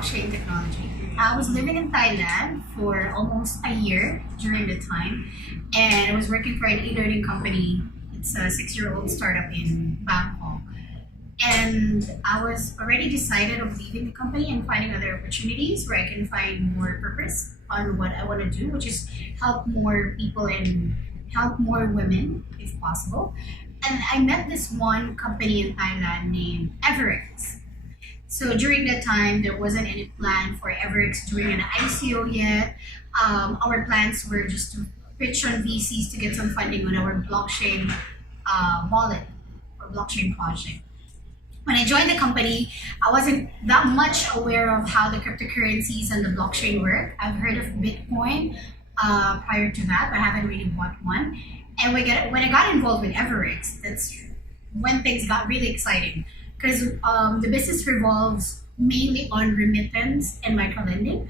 blockchain technology. I was living in Thailand for almost a year during the time, and I was working for an e-learning company. It's a 6-year-old startup in Bangkok. And I was already decided of leaving the company and finding other opportunities where I can find more purpose on what I want to do, which is help more people and help more women if possible. And I met this one company in Thailand named AQWIRE. So during that time, there wasn't any plan for AQWIRE doing an ICO yet. Our plans were just to pitch on VCs to get some funding on our blockchain wallet or blockchain project. When I joined the company, I wasn't that much aware of how the cryptocurrencies and the blockchain work. I've heard of Bitcoin prior to that, but I haven't really bought one. And when I got involved with AQWIRE, that's when things got really exciting because the business revolves mainly on remittance and microlending.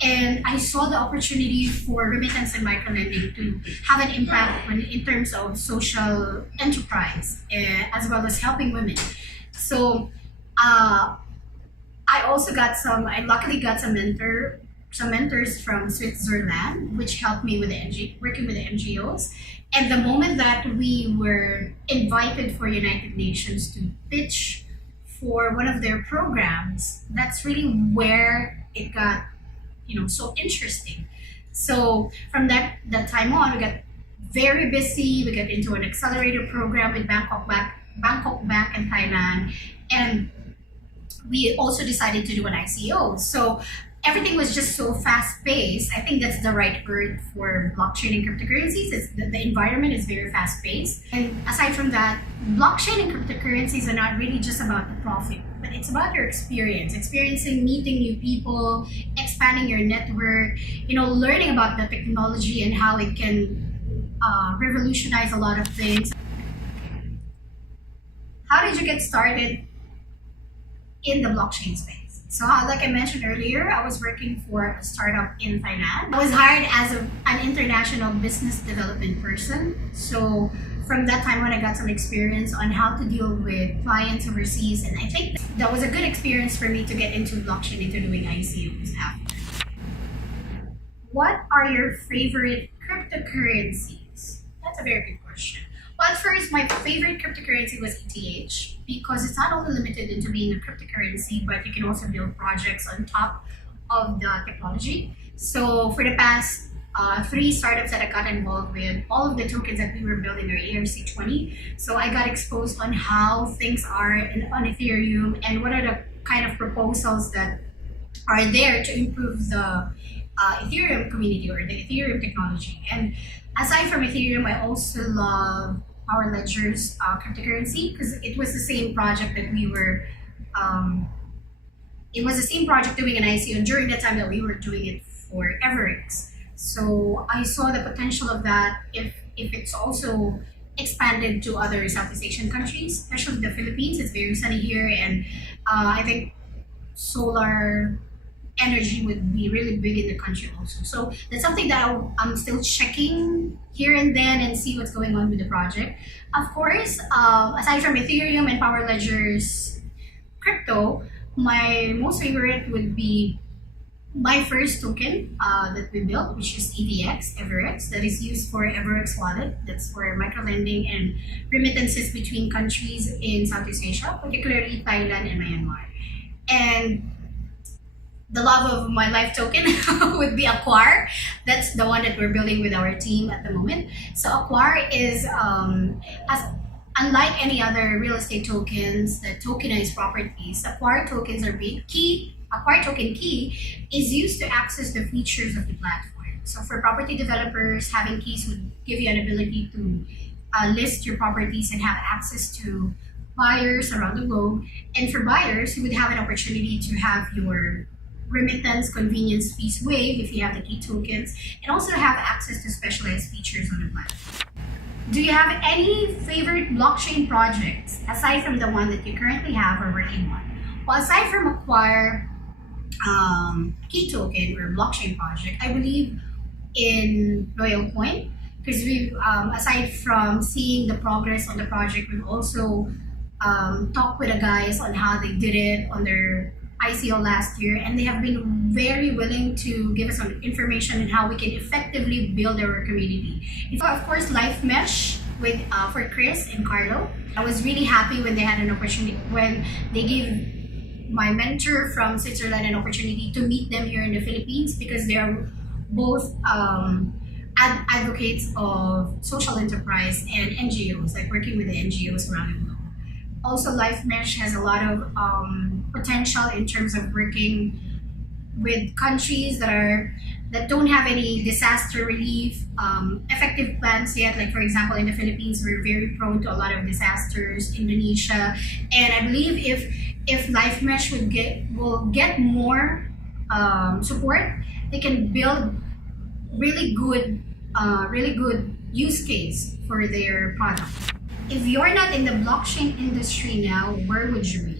And I saw the opportunity for remittance and microlending to have an impact in terms of social enterprise as well as helping women. So I luckily got some mentors from Switzerland, which helped me with working with the NGOs. And the moment that we were invited for United Nations to pitch for one of their programs, that's really where it got, so interesting. So from that time on, we got very busy. We got into an accelerator program with Bangkok Bank in Thailand, and we also decided to do an ICO. So everything was just so fast-paced. I think that's the right word for blockchain and cryptocurrencies. The environment is very fast-paced. And aside from that, blockchain and cryptocurrencies are not really just about the profit, but it's about your experiencing, meeting new people, expanding your network, learning about the technology and how it can revolutionize a lot of things. How did you get started in the blockchain space? So like I mentioned earlier, I was working for a startup in Thailand. I was hired as an international business development person. So from that time on, I got some experience on how to deal with clients overseas. And I think that was a good experience for me to get into blockchain, into doing ICOs after. What are your favorite cryptocurrencies? That's a very good question. Well, at first, my favorite cryptocurrency was ETH because it's not only limited into being a cryptocurrency, but you can also build projects on top of the technology. So for the past 3 startups that I got involved with, all of the tokens that we were building are ERC20. So I got exposed on how things are on Ethereum and what are the kind of proposals that are there to improve the Ethereum community or the Ethereum technology. And aside from Ethereum, I also love Power Ledger's cryptocurrency because it was the same project that we were. It was the same project doing an ICO during the time that we were doing it for AQWIRE. So I saw the potential of that if it's also expanded to other Southeast Asian countries, especially the Philippines. It's very sunny here, and I think solar energy would be really big in the country also. So that's something that I'm still checking here and then and see what's going on with the project. Of course, aside from Ethereum and Power Ledger's crypto, my most favorite would be my first token that we built, which is EVX, AQWIRE, that is used for AQWIRE wallet. That's for microlending and remittances between countries in Southeast Asia, particularly Thailand and Myanmar. And the love of my life token would be AQWIRE. That's the one that we're building with our team at the moment. So AQWIRE is, unlike any other real estate tokens that tokenize properties, AQWIRE tokens are key. AQWIRE token key is used to access the features of the platform. So for property developers, having keys would give you an ability to list your properties and have access to buyers around the globe. And for buyers, you would have an opportunity to have your remittance convenience fees waived if you have the key tokens, and also have access to specialized features on the platform. Do you have any favorite blockchain projects aside from the one that you currently have or working on? Well, aside from AQWIRE key token or blockchain project, I believe in Royal Coin because we've aside from seeing the progress on the project, we've also talked with the guys on how they did it on their ICO last year, and they have been very willing to give us some information on how we can effectively build our community. Of course, Life Mesh with for Chris and Carlo. I was really happy when they had an opportunity, when they gave my mentor from Switzerland an opportunity to meet them here in the Philippines, because they are both advocates of social enterprise and NGOs, like working with the NGOs around the globe. Also, Life Mesh has a lot of potential in terms of working with countries that don't have any disaster relief effective plans yet. Like, for example, in the Philippines, we're very prone to a lot of disasters. Indonesia, and I believe if Life Mesh will get more support, they can build really good use case for their product. If you're not in the blockchain industry now, where would you be?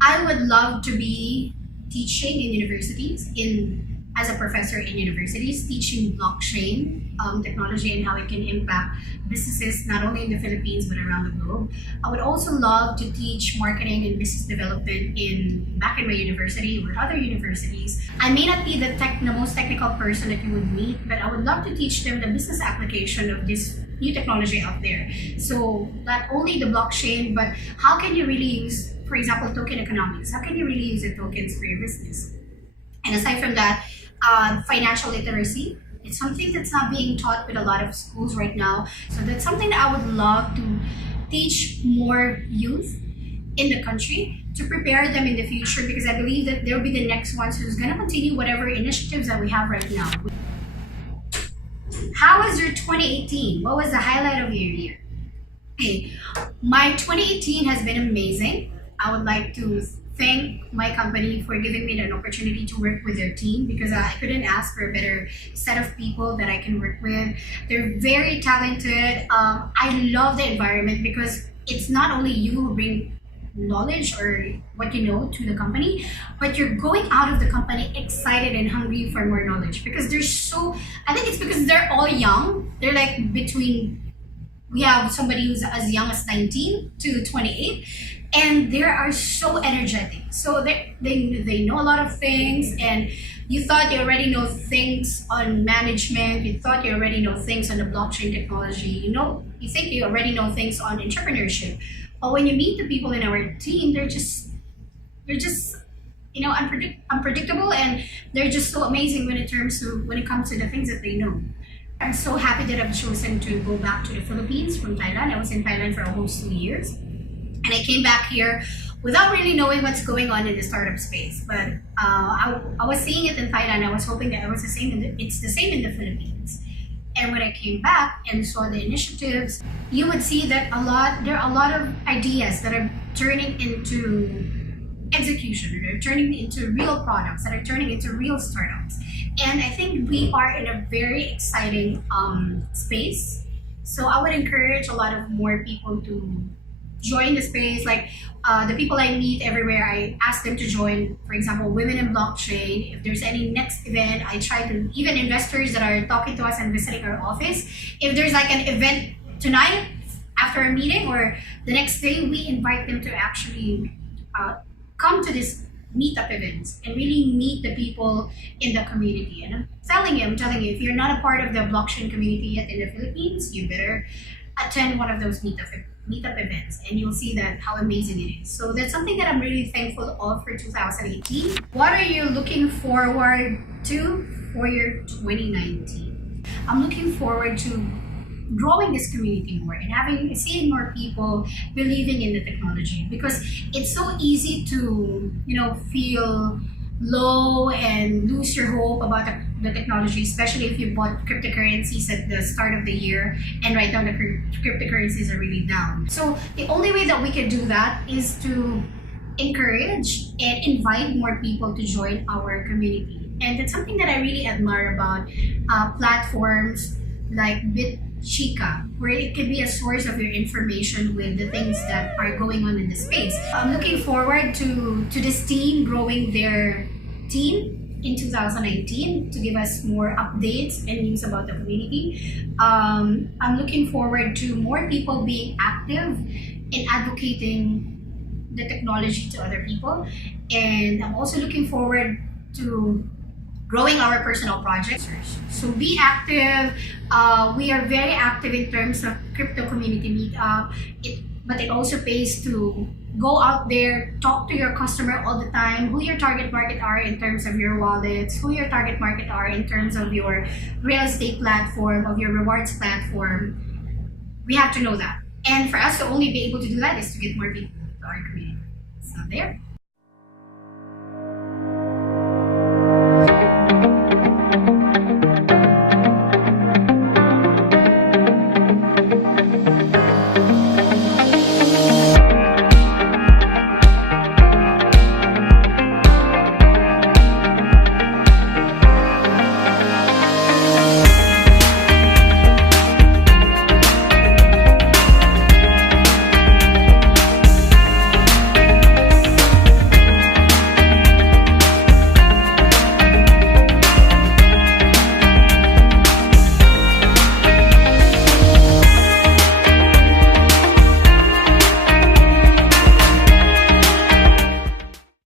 I would love to be teaching in universities, as a professor in universities, teaching blockchain technology and how it can impact businesses not only in the Philippines but around the globe. I would also love to teach marketing and business development back in my university or other universities. I may not be the most technical person that you would meet, but I would love to teach them the business application of this new technology out there. So not only the blockchain, but how can you really use, for example, token economics? How can you really use the tokens for your business? And aside from that, financial literacy. It's something that's not being taught with a lot of schools right now. So that's something that I would love to teach more youth in the country to prepare them in the future, because I believe that they'll be the next ones who's going to continue whatever initiatives that we have right now. How was your 2018? What was the highlight of your year? Okay, my 2018 has been amazing. I would like to thank my company for giving me an opportunity to work with their team, because I couldn't ask for a better set of people that I can work with. They're very talented. I love the environment because it's not only you who bring knowledge or what you know to the company, but you're going out of the company excited and hungry for more knowledge, because I think it's because they're all young. They're like we have somebody who's as young as 19 to 28, and they are so energetic. So they know a lot of things, and you thought you already know things on management, you thought you already know things on the blockchain technology, you think you already know things on entrepreneurship. But when you meet the people in our team, they're just unpredictable, and they're just so amazing when it comes to the things that they know. I'm so happy that I've chosen to go back to the Philippines from Thailand. I was in Thailand for almost 2 years, and I came back here without really knowing what's going on in the startup space. But I was seeing it in Thailand. I was hoping that it's the same in the Philippines. And when I came back and saw the initiatives, you would see that there are a lot of ideas that are turning into execution, that are turning into real products, that are turning into real startups. And I think we are in a very exciting space. So I would encourage a lot of more people to join the space. Like the people I meet everywhere, I ask them to join, for example, Women in Blockchain. If there's any next event, I try to, even investors that are talking to us and visiting our office, if there's like an event tonight after a meeting or the next day, we invite them to actually come to this meetup events and really meet the people in the community. And I'm telling you, if you're not a part of the blockchain community yet in the Philippines, you better attend one of those meetup events, and you'll see that how amazing it is. So that's something that I'm really thankful of for 2018. What are you looking forward to for your 2019? I'm looking forward to growing this community more and seeing more people believing in the technology, because it's so easy to feel low and lose your hope about the technology, especially if you bought cryptocurrencies at the start of the year and right now the cryptocurrencies are really down. So the only way that we can do that is to encourage and invite more people to join our community. And that's something that I really admire about platforms like BitChikka, where it can be a source of your information with the things that are going on in the space. I'm looking forward to this team growing their team in 2019 to give us more updates and news about the community. I'm looking forward to more people being active in advocating the technology to other people. And I'm also looking forward to growing our personal projects. So be active. We are very active in terms of crypto community meetup. But it also pays to go out there, talk to your customer all the time, who your target market are in terms of your wallets, who your target market are in terms of your real estate platform, of your rewards platform. We have to know that. And for us to only be able to do that is to get more people to our community. So there.